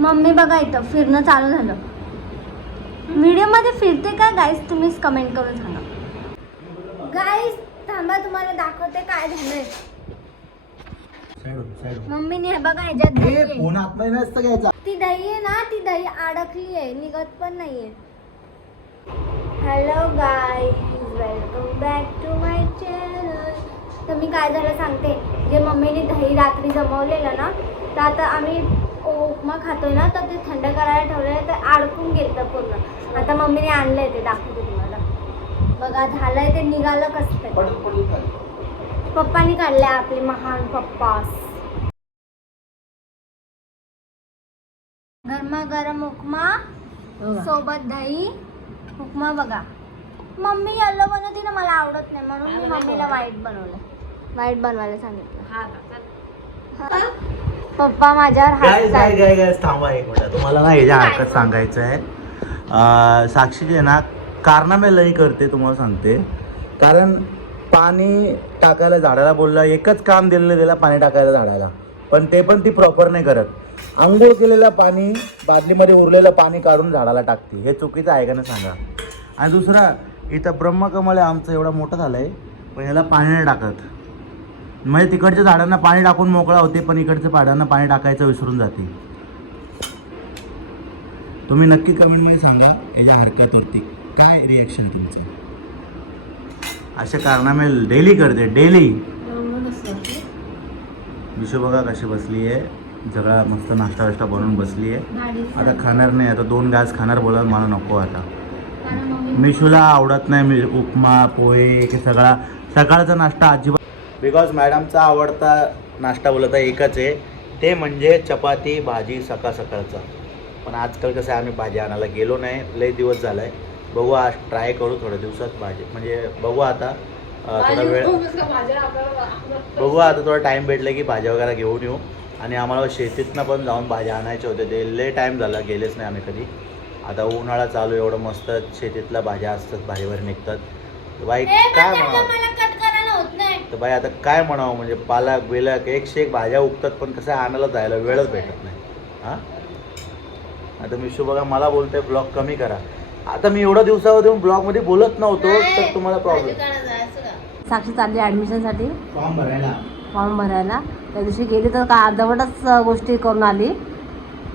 Mummy बघा इथं फिरणं चालू झालं. व्हिडिओमध्ये फिरते का गाईस, तुम्हीच कमेंट करून सांगा. गाईस थांबा, तुम्हाला दाखवते काय झालंय. मम्मीने हे बघा ह्याच्यात फोन आतमध्ये नसतं घ्यायचा. ती दही आहे ना, ती दही अडकली आहे, निघत पण नाहीये. Hello guys, welcome back to my channel. तर मी काय झालं सांगते. जे मम्मीने दही रात्री जमवलेलं ना, तर आता आम्ही उपमा खातोय ना, तर ते थंड करायला ठेवलेलं, तर अडकून गेलं पूर्ण. आता मम्मीने आणलंय, ते दाखवते तुम्हाला. बघा झालंय, ते निघालं कसं. पप्पानी काढलंय, आपले महान पप्पा. गरमागरम उपमा सोबत दही. उपमा बघा, मम्मी येलो बनवते ना, मला आवडत नाही म्हणून मी मम्मीला व्हाईट बनवलं. व्हाईट बनवायला सांगितलं. पप्पा माझ्यावर गाय थांबा एक मिनिट, तुम्हाला ना याच्या हरकत सांगायचं आहे. साक्षी जे ना कारनामे लई करते, तुम्हाला सांगते. कारण पाणी टाकायला झाडाला बोलला, एकच काम दिलेलं त्याला, पाणी टाकायला झाडाला, पण ते पण ती प्रॉपर नाही करत. आंघोळ केलेलं पाणी बादलीमध्ये उरलेलं पाणी काढून झाडाला टाकते. हे चुकीचं आहे का ना सांगा. आणि दुसरा, इथं ब्रह्मकमळ आमचं एवढं मोठं झालं आहे, पण ह्याला पाणी नाही टाकत. म्हणजे तिकडच्या झाडांना पाणी टाकून मोकळा होते, पण इकडच्या झाडांना पाणी टाकायचं विसरून जाते. तुम्ही नक्की कमेंटमध्ये सांगा याच्या हरकतवरती काय रिॲक्शन तुमचं. अशा कारणामे डेली करते, डेली. विशू बघा कशी बसली आहे, सगळा मस्त नाश्ता वाष्टा बनवून बसली आहे. आता खाणार नाही, आता 2 घास खाणार, बोला मला नको आता. मिशूला आवडत नाही मी उपमा पोहे की सगळा सकाळचा नाश्ता अजिबात. बिकॉज मॅडमचा आवडता नाश्ता बोलता एकच आहे, ते म्हणजे चपाती भाजी सकाळचा. पण आजकाल कसं आहे, आम्ही भाजी आणायला गेलो नाही, लई दिवस झाला आहे. बघू आज ट्राय करू थोड्या दिवसात भाजी, म्हणजे बघू आता थोडा वेळ बघू आता थोडा टाईम भेटला की भाज्या वगैरे घेऊन येऊ. आणि आम्हाला शेतीतनं पण जाऊन भाज्या आणायच्या होत्या, ते लय टाईम झाला, गेलेच नाही आम्ही कधी. आता उन्हाळा चालू, एवढं मस्त शेतीतल्या भाज्या असतात, भाजीवर निघतात. तर बाई काय म्हणावं, तर बाई आता काय म्हणावं, म्हणजे पालक बिलक एकशे एक भाज्या उगतात, पण कसं आणायला जायला वेळच भेटत नाही. हां आता मिशू बघा मला बोलतोय ब्लॉग कमी करा. आता मी एवढ्या दिवसावर येऊन ब्लॉगमध्ये बोलत नव्हतो, तर तुम्हाला प्रॉब्लेम. साक्षी चालली ॲडमिशनसाठी, फॉर्म भरायला. त्या दिवशी गेली तर का अर्धवटच गोष्टी करून आली.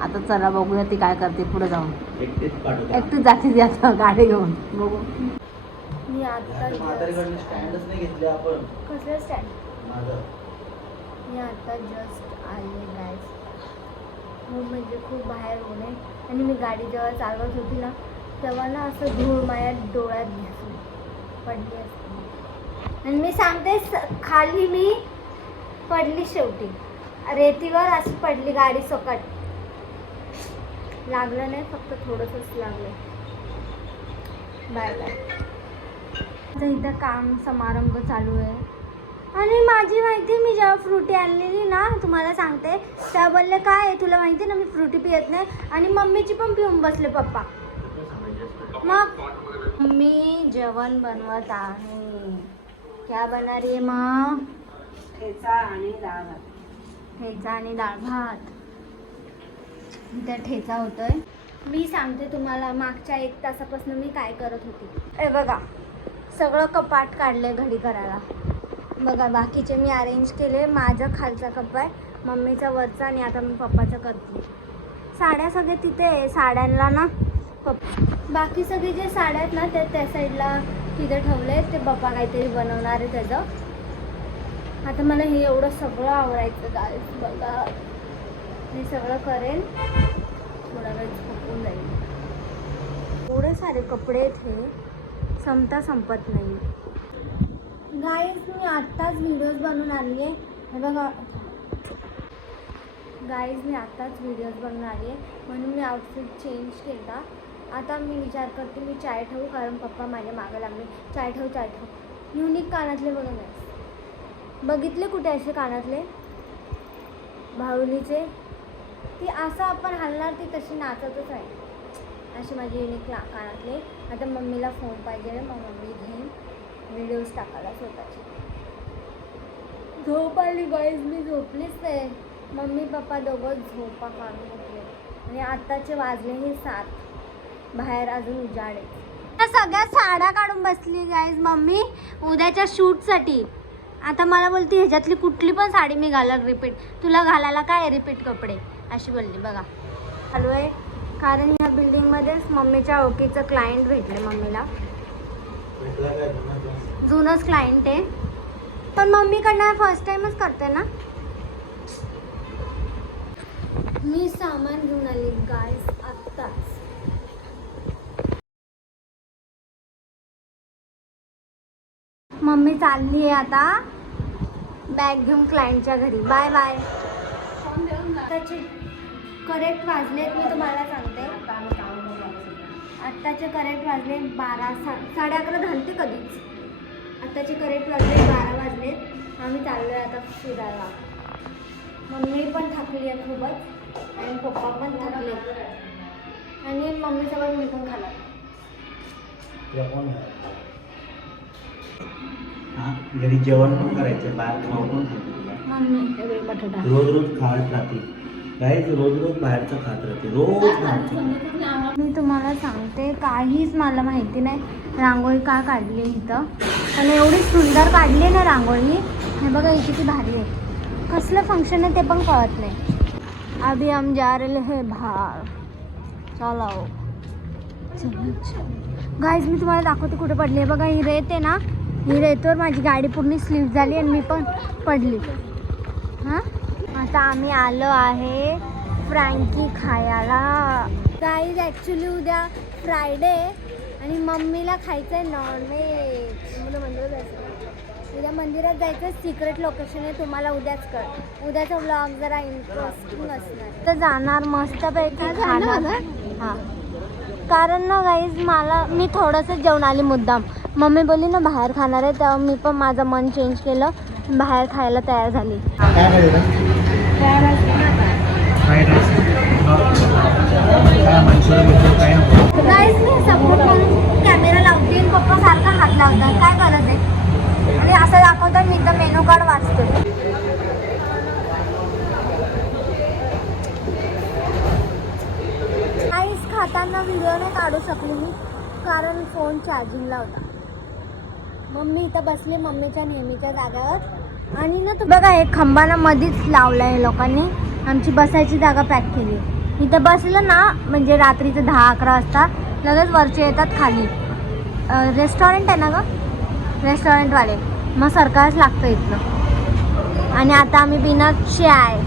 आता चला बघूया ती काय करते पुढे जाऊन. एकटीच जाते ती आता गाडी घेऊन, बघू. मी आता स्टँडच नाही घेतले आपण. कसलं स्टँड? मी आता जस्ट आले गाईस. म्हणजे खूप बाहेर ऊन आहे, आणि मी गाडी जेव्हा चालवत होती ना, तेव्हा ना असं धूळ माझ्या डोळ्यात घुसली, पडली असते. आणि मी सांगते खाली मी पडली, शेवटी रेतीवर अशी पडली, गाडी सकट. लागलं नाही, फक्त थोडंसंच लागलं. Bye bye. आता इथं काम समारंभ चालू आहे. आणि माझी माहिती, मी जेव्हा फ्रुटी आणलेली ना, तुम्हाला सांगते, त्या बोलले काय आहे तुला माहिती ना, मी फ्रुटी पियत नाही. आणि मम्मीची पण पिऊन बसले पप्पा. मग मी जेवण बनवत आहे. क्या बना रही है माँ? ठेचा आणि डाळ भात. इथं ठेचा होतोय. मी सांगते तुम्हाला, मागच्या 1 तासापासून मी काय करत होती. हे बघा, सगळं कपाट काढले घडी करायला. बघा बाकीचे मी अरेंज केले. माझं खालचा कप्पा आहे, मम्मीचा वरचा, आणि आता मी पप्पाचं करते. साड्या सगळे तिथे आहे. साड्यांना ना बाकी सगळे जे साड्या आहेत ना, ते त्या साईडला तिथे ठेवले. ते पप्पा काहीतरी बनवणार आहे त्याचं. आता मला हे एवढं सगळं आवरायचं गाईस. बघा हे सगळं करेन, थोडा वेळ झोपून जाईल. एवढे सारे कपडे आहेत, हे संपत नाही. गाईस मी आत्ताच व्हिडिओज बनवून आली आहे. हे बघा गाईज, मी आत्ताच व्हिडिओज बनवून आली आहे, म्हणून मी आउटफिट चेंज केला. आता मी विचार करते मी चाय ठेवू, कारण पप्पा माझ्या मागं लागले. चाय ठेव. युनिक कानातले बघा नाही, बघितले कुठे असे कानातले भाऊलीचे? ती असं आपण हलणार, ती तशी नाचतच आहे. असे माझे युनिक कानातले. आता मम्मीला फोन पाहिजे, मग मम्मी घेईन व्हिडिओज टाकायला स्वतःची. झोप आली गाईज, मी झोपलीच आहे. मम्मी पप्पा दोघं झोपा काढून उठले. आणि आताचे वाजले हे 7. बाहेर अजून उजाड आहे. त्या सगळ्या साड्या काढून बसली गाईज मम्मी उद्याच्या शूटसाठी. आता मला बोलते ह्याच्यातली कुठली पण साडी मी घालत रिपीट. तुला घालायला काय रिपीट कपडे अशी बोलली. बघा चालू आहे कारण ह्या बिल्डिंगमध्येच मम्मीच्या ओळखीचं क्लायंट भेटले मम्मीला. जुनंच क्लायंट आहे पण मम्मीकडनं फर्स्ट टाइमच करते ना. मी सामान घेऊन आली गाईज आत्ताच. मम्मी चालली आहे आता बॅग घेऊन क्लायंटच्या घरी. Bye bye. आत्ताचे करेक्ट वाजलेत मी तुम्हाला सांगते. आत्ताचे करेक्ट वाजले 12 11:30 घालते कधीच. आत्ताचे करेक्ट वाजले 12 वाजलेत. आम्ही चाललो आहे आता फिरायला. मम्मी पण थकली आहे खूपच आणि पप्पा पण थकले आणि मम्मीसोबत मी पण खाल्लं. घरी जेवण पण करायचं बाहेर खाऊ पण मम्मी बटाटा रोज खात राहते काहीच रोज बाहेरचं खात राहते रोज. मी तुम्हाला सांगते काहीच मला माहिती नाही रांगोळी का काढली इथं. आणि एवढी सुंदर काढली ना रांगोळी. हे बघा ही किती भारी आहे. कसलं फंक्शन आहे ते पण कळत नाही. अभी हम जा रहे हैं बाहर. चलो गाईज मी तुम्हाला दाखवते कुठे पडली आहे. बघा ही रेत आहे ना. ही रेतवर माझी गाडी पूर्ण स्लिप झाली आणि मी पण पडली. हां आता आम्ही आलो आहे फ्रँकी खायला. गाईज ॲक्च्युली उद्या फ्रायडे आणि मम्मीला खायचं आहे नॉनव्हेज. मला मंदिरात जायचं. उद्या मंदिरात जायचं. सिक्रेट लोकेशन आहे तुम्हाला उद्याच कळ. उद्याचा व्लॉग जरा इंटरेस्टिंग असणार. तर जाणार मस्तपैकी खाणार. हां कारण ना गाईज मी थोडंसं जेवण आली मुद्दाम. मम्मी बोलली ना बाहेर खाणार आहे तेव्हा मी पण माझं मन चेंज केलं. बाहेर खायला तयार झाली. गाईज मी सपोर्ट म्हणून कॅमेरा लावते आणि पप्पा सारखा हात लावतात. काय करत आहे आणि असं दाखवतात मी तर मेनू कार्ड वाचते. गाईज खाताना व्हिडिओ नाही काढू शकली मी कारण फोन चार्जिंगला होता. मम्मी इथं बसली मम्मीच्या नेहमीच्या जाग्यावर. आणि ना तू बघा एक खंबाना मध्येच लावला आहे लोकांनी. आमची बसायची जागा पॅक केली. इथं बसलं ना म्हणजे रात्रीचं 10-11 वाजता लगेच वरचे येतात खाली. रेस्टॉरंट आहे ना गं रेस्टॉरंटवाले. मग सरकारच लागतं इथलं. आणि आता आम्ही बिना चाय